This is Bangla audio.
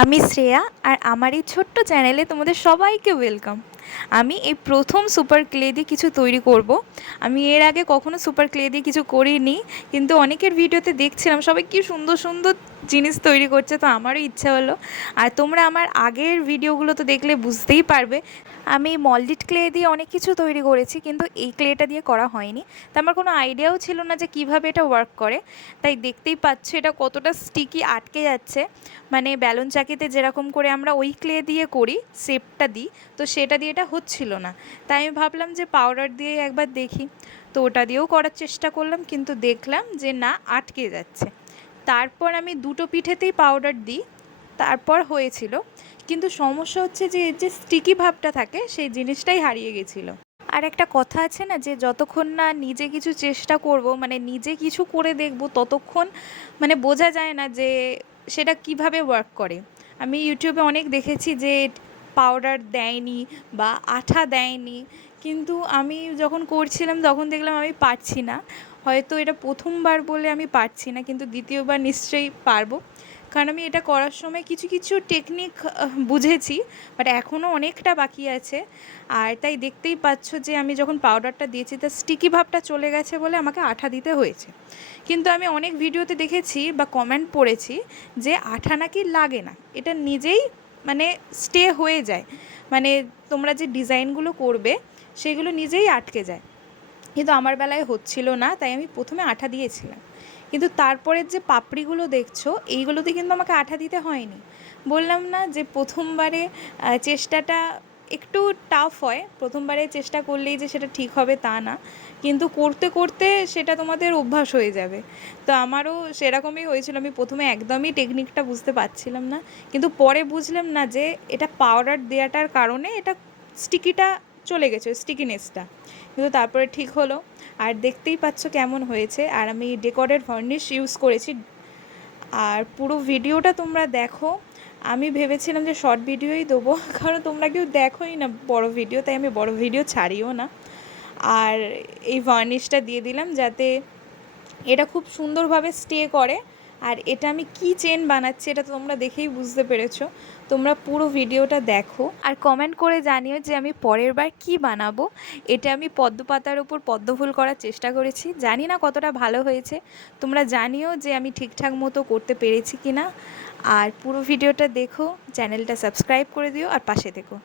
আমি শ্রেয়া আর আমার এই ছোট্ট চ্যানেলে তোমাদের সবাইকে ওয়েলকাম। আমি এই প্রথম সুপার ক্লে দিয়ে কিছু তৈরি করব। আমি এর আগে কখনো সুপার ক্লে দিয়ে কিছু করিনি, কিন্তু অনেকের ভিডিওতে দেখছিলাম সবাই কি সুন্দর সুন্দর জিনিস তৈরি করছে, তো আমারও ইচ্ছা হলো। আর তোমরা আমার আগের ভিডিওগুলো তো দেখলে বুঝতেই পারবে আমি মল্ডিড ক্লে দিয়ে অনেক কিছু তৈরি করেছি, কিন্তু এই ক্লেটা দিয়ে করা হয়নি। তো আমার কোনো আইডিয়াও ছিল না যে কিভাবে এটা ওয়ার্ক করে। তাই দেখতেই পাচ্ছ এটা কতটা স্টিকি আটকে যাচ্ছে। মানে ব্যালন চাকিতে যেরকম করে আমরা ওই ক্লে দিয়ে করি, শেপটা দিই, তো সেটা দিয়ে এটা হচ্ছিল না। তাই আমি ভাবলাম যে পাউডার দিয়ে একবার দেখি। তো ওটা দিয়েও করার চেষ্টা করলাম, কিন্তু দেখলাম যে না, আটকে যাচ্ছে। তারপর আমি দুটো পিঠেতেই পাউডার দিই, তারপর হয়েছিল। কিন্তু সমস্যা হচ্ছে যে এর যে স্টিকি ভাবটা থাকে সেই জিনিসটাই হারিয়ে গেছিলো। আর একটা কথা আছে না, যে যতক্ষণ না নিজে কিছু চেষ্টা করব, মানে নিজে কিছু করে দেখব, ততক্ষণ মানে বোঝা যায় না যে সেটা কিভাবে ওয়ার্ক করে। আমি ইউটিউবে অনেক দেখেছি যে পাউডার দেয়নি বা আঠা দেয়নি, কিন্তু আমি যখন করছিলাম তখন দেখলাম আমি পারছি না। হয়তো এটা প্রথমবার বলে আমি পারছি না, কিন্তু দ্বিতীয়বার নিশ্চয়ই পারবো। কারণ আমি এটা করার সময় কিছু কিছু টেকনিক বুঝেছি, বাট এখনও অনেকটা বাকি আছে। আর তাই দেখতেই পাচ্ছ যে আমি যখন পাউডারটা দিয়েছি তার স্টিকি ভাবটা চলে গেছে বলে আমাকে আঠা দিতে হয়েছে। কিন্তু আমি অনেক ভিডিওতে দেখেছি বা কমেন্ট পড়েছি যে আঠা নাকি লাগে না, এটা নিজেই মানে স্টে হয়ে যায়। মানে তোমরা যে ডিজাইনগুলো করবে সেগুলো নিজেই আটকে যায়। কিন্তু আমার বেলায় হচ্ছিল না, তাই আমি প্রথমে আঠা দিয়েছিলাম। কিন্তু তারপরের যে পাপড়িগুলো দেখছো, এইগুলোতে কিন্তু আমাকে আঠা দিতে হয়নি। বললাম না যে প্রথমবারে চেষ্টাটা একটু টাফ হয়, প্রথমবারে চেষ্টা করলেই যে সেটা ঠিক হবে তা না, কিন্তু করতে করতে সেটা তোমাদের অভ্যাস হয়ে যাবে। তো আমারও সেরকমই হয়েছিল, আমি প্রথমে একদমই টেকনিকটা বুঝতে পারছিলাম না, কিন্তু পরে বুঝলাম না যে এটা পাউডার দেওয়াটার কারণে এটা স্টিকিটা চলে গেছে, স্টিকিনেসটা। কিন্তু তারপরে ঠিক হলো। আর দেখতেই পাচ্ছ কেমন হয়েছে। আর আমি ডেকোরেট ভার্নিশ ইউজ করেছি। আর পুরো ভিডিওটা তোমরা দেখো। আমি ভেবেছিলাম যে শর্ট ভিডিওই দেবো, কারণ তোমরা কেউ দেখোই না বড় ভিডিও, তাই আমি বড় ভিডিও ছাড়িও না। আর এই ভার্নিশটা দিয়ে দিলাম যাতে এটা খুব সুন্দরভাবে স্টে করে। আর এটা আমি কি চেন বানাচ্ছি এটা তো তোমরা দেখেই বুঝতে পেরেছো। তোমরা পুরো ভিডিওটা দেখো আর কমেন্ট করে জানিও যে আমি পরের বার কী বানাবো। এটা আমি পদ্ম পাতার উপর পদ্ম ফুল করার চেষ্টা করেছি, জানি না কতটা ভালো হয়েছে। তোমরা জানিও যে আমি ঠিকঠাক মতো করতে পেরেছি কি না। আর পুরো ভিডিওটা দেখো, চ্যানেলটা সাবস্ক্রাইব করে দিও আর পাশে থেকো।